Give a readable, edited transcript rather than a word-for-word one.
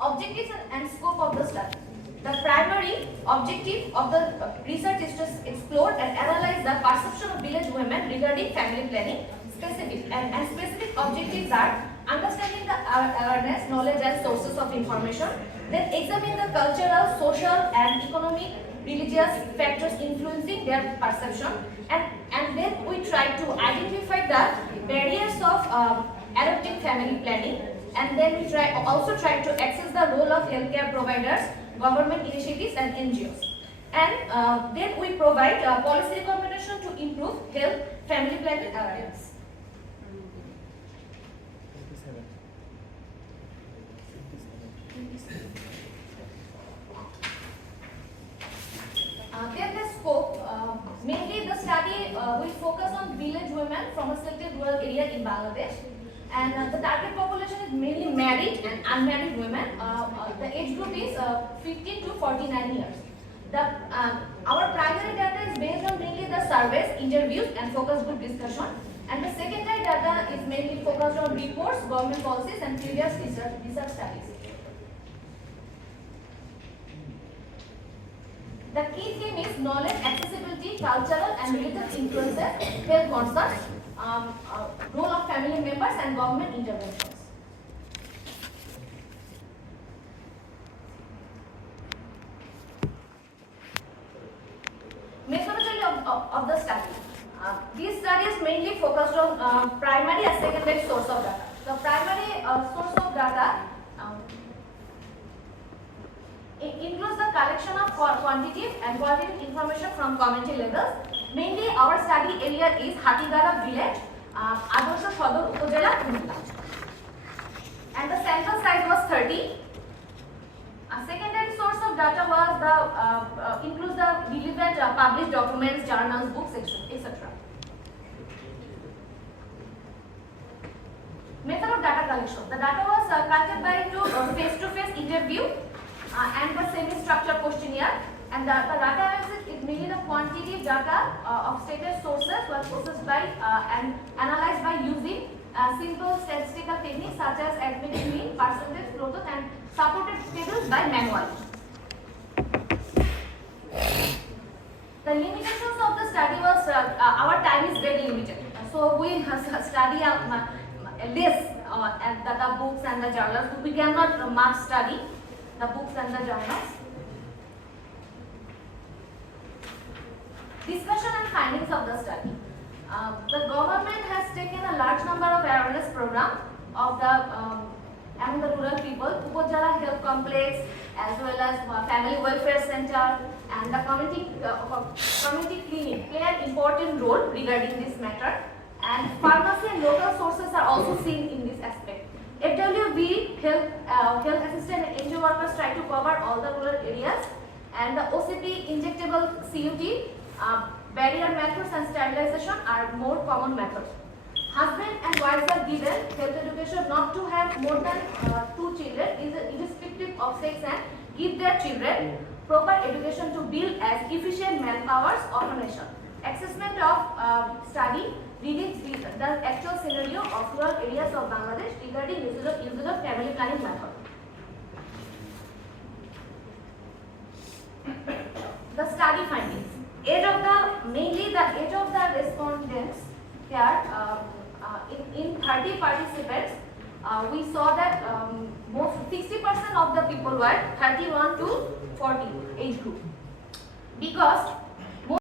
Objectives and scope of the study. The primary objective of the research is to explore and analyze the perception of village women regarding family planning. Specific objectives are understanding the awareness, knowledge and sources of information, then examine the cultural, social and economic, religious factors influencing their perception, and then we try to identify the barriers of adopting family planning, and then we also try to assess the role of healthcare providers, government initiatives and NGOs. And then we provide policy recommendation to improve health, family planning awareness. Then the scope, mainly the study will focus on village women from a selected rural area in Bangladesh, and the target population is mainly married and unmarried women. The age group is 15 to 49 years. Our primary data is based on mainly the surveys, interviews and focus group discussion, and the secondary data is mainly focused on reports, government policies and previous research studies. The key theme is knowledge, accessibility, cultural and religious influences, health concerns, role of family members and government interventions. Methodology of the study. These studies mainly focused on primary and secondary source of data. The primary source of data it includes the collection of quantitative and qualitative information from community levels. Mainly our study area is Hatigara village, Adorsha Sodor Upojela, Kumla. And the sample size was 30. A secondary source of data was the includes the relevant published documents, journals, books, etc. Method of data collection. The data was collected by two face-to-face interview and the semi-structured questionnaire, and the data analysis is mainly the quantitative data of stated sources was processed by and analyzed by using simple statistical techniques such as arithmetic mean, percentage, growth and supported tables by manually. The limitations of the study was our time is very limited, so we study less and the books and the journals. We cannot much study the books and the journals. Discussion and findings of the study. The government has taken a large number of awareness programs of the among the rural people. Upojala Health Complex as well as Family Welfare Center and the community clinic play an important role regarding this matter. And pharmacy and local sources are also seen in this aspect. FWB, health assistant and NGO workers try to cover all the rural areas, and the OCP, injectable CUT, barrier methods and sterilization are more common methods. Husband and wives are given health education not to have more than 2 children irrespective of sex and give their children proper education to build as efficient manpowers of a nation. Assessment of study reading the actual scenario of rural areas of Bangladesh regarding usage of family planning method. The study findings. Mainly the age of the respondents here in 30 participants, we saw that most 60% of the people were 31 to 40 age group, because